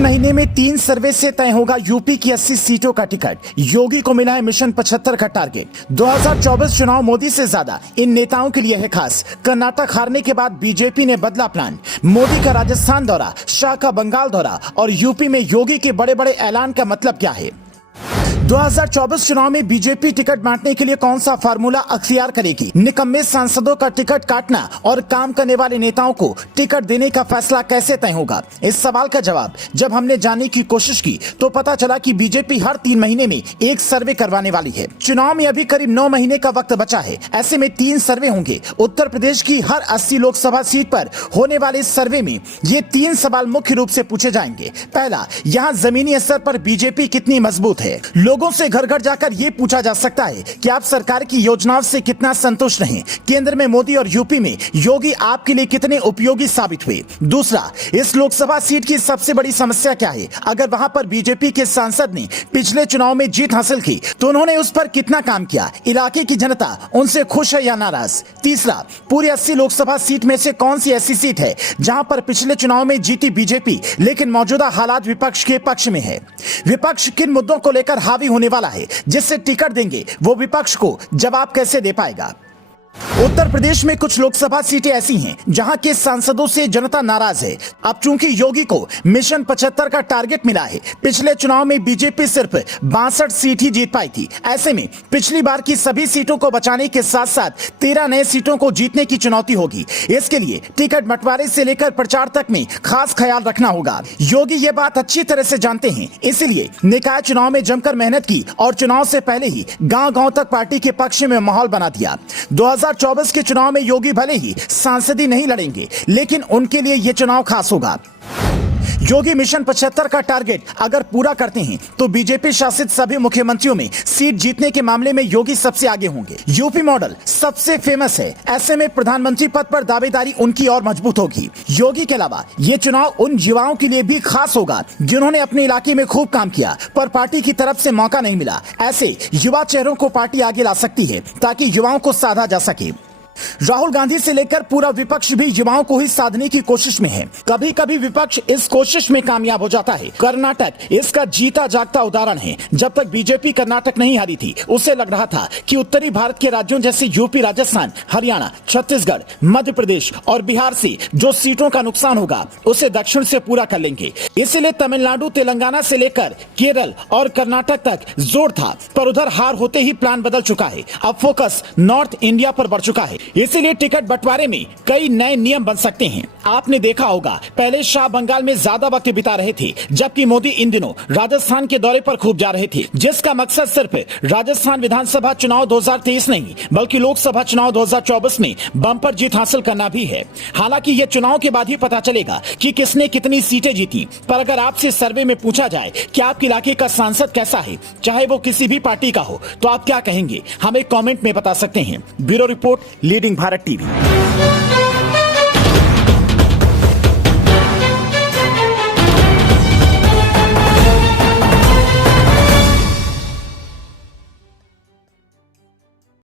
3 महीने में 3 सर्वे से तय होगा यूपी की 80 सीटों का टिकट। योगी को मिला है मिशन 75 का टारगेट। 2024 चुनाव मोदी से ज्यादा इन नेताओं के लिए है खास। कर्नाटक हारने के बाद बीजेपी ने बदला प्लान। मोदी का राजस्थान दौरा, शाह का बंगाल दौरा और यूपी में योगी के बड़े बड़े ऐलान का मतलब क्या है। 2024 चुनाव में बीजेपी टिकट बांटने के लिए कौन सा फार्मूला अख्तियार करेगी। निकम्मे सांसदों का टिकट काटना और काम करने वाले नेताओं को टिकट देने का फैसला कैसे तय होगा। इस सवाल का जवाब जब हमने जानने की कोशिश की तो पता चला कि बीजेपी हर 3 महीने में एक सर्वे करवाने वाली है। चुनाव में अभी करीब 9 महीने का वक्त बचा है। ऐसे में 3 सर्वे होंगे। उत्तर प्रदेश की हर 80 लोकसभा सीट पर होने वाले इस सर्वे में ये 3 सवाल मुख्य रूप से पूछे जाएंगे। पहला, यहाँ जमीनी स्तर पर बीजेपी कितनी मजबूत है। लोगों से घर घर जाकर यह पूछा जा सकता है कि आप सरकार की योजनाओं से कितना संतुष्ट हैं। केंद्र में मोदी और यूपी में योगी आपके लिए कितने उपयोगी साबित हुए। दूसरा, इस लोकसभा सीट की सबसे बड़ी समस्या क्या है। अगर वहां पर बीजेपी के सांसद ने पिछले चुनाव में जीत हासिल की तो उन्होंने उस पर कितना काम किया। इलाके की जनता उनसे खुश है या नाराज। तीसरा, पूरी 80 लोकसभा सीट में से कौन सी ऐसी सीट है जहां पर पिछले चुनाव में जीती बीजेपी लेकिन मौजूदा हालात विपक्ष के पक्ष में है। विपक्ष किन मुद्दों को लेकर हावी होने वाला है जिससे टिकट देंगे वो विपक्ष को जवाब कैसे दे पाएगा। उत्तर प्रदेश में कुछ लोकसभा सीटें ऐसी हैं जहां के सांसदों से जनता नाराज है। अब चूंकि योगी को मिशन 75 का टारगेट मिला है, पिछले चुनाव में बीजेपी सिर्फ 62 सीट ही जीत पाई थी। ऐसे में पिछली बार की सभी सीटों को बचाने के साथ साथ 13 नए सीटों को जीतने की चुनौती होगी। इसके लिए टिकट बंटवारे से लेकर प्रचार तक में खास ख्याल रखना होगा। योगी ये बात अच्छी तरह से जानते हैं, इसलिए निकाय चुनाव में जमकर मेहनत की और चुनाव से पहले ही गांव-गांव तक पार्टी के पक्ष में माहौल बना दिया। 2024 के चुनाव में योगी भले ही सांसदी नहीं लड़ेंगे लेकिन उनके लिए यह चुनाव खास होगा। योगी मिशन 75 का टारगेट अगर पूरा करते हैं तो बीजेपी शासित सभी मुख्यमंत्रियों में सीट जीतने के मामले में योगी सबसे आगे होंगे। यूपी मॉडल सबसे फेमस है, ऐसे में प्रधानमंत्री पद पर दावेदारी उनकी और मजबूत होगी। योगी के अलावा ये चुनाव उन युवाओं के लिए भी खास होगा जिन्होंने अपने इलाके में खूब काम किया पर पार्टी की तरफ से मौका नहीं मिला। ऐसे युवा चेहरों को पार्टी आगे ला सकती है ताकि युवाओं को साधा जा सके। राहुल गांधी से लेकर पूरा विपक्ष भी युवाओं को ही साधने की कोशिश में है। कभी कभी विपक्ष इस कोशिश में कामयाब हो जाता है। कर्नाटक इसका जीता जागता उदाहरण है। जब तक बीजेपी कर्नाटक नहीं हारी थी उसे लग रहा था कि उत्तरी भारत के राज्यों जैसे यूपी, राजस्थान, हरियाणा, छत्तीसगढ़, मध्य प्रदेश और बिहार से जो सीटों का नुकसान होगा उसे दक्षिण से पूरा कर लेंगे। इसलिए तमिलनाडु, तेलंगाना से लेकर केरल और कर्नाटक तक जोर था, पर उधर हार होते ही प्लान बदल चुका है। अब फोकस नॉर्थ इंडिया पर बढ़ चुका है। इसीलिए टिकट बंटवारे में कई नए नियम बन सकते हैं। आपने देखा होगा पहले शाह बंगाल में ज्यादा वक्त बिता रहे थे जबकि मोदी इन दिनों राजस्थान के दौरे पर खूब जा रहे थे, जिसका मकसद सिर्फ राजस्थान विधानसभा चुनाव 2023 नहीं बल्कि लोकसभा चुनाव 2024 में बम्पर जीत हासिल करना भी है। हालांकि यह चुनाव के बाद ही पता चलेगा कि किसने कितनी सीटें जीती, पर अगर आपसे सर्वे में पूछा जाए कि आपके इलाके का सांसद कैसा है, चाहे वो किसी भी पार्टी का हो, तो आप क्या कहेंगे हमें कॉमेंट में बता सकते हैं। Bureau report, leading Bharat TV.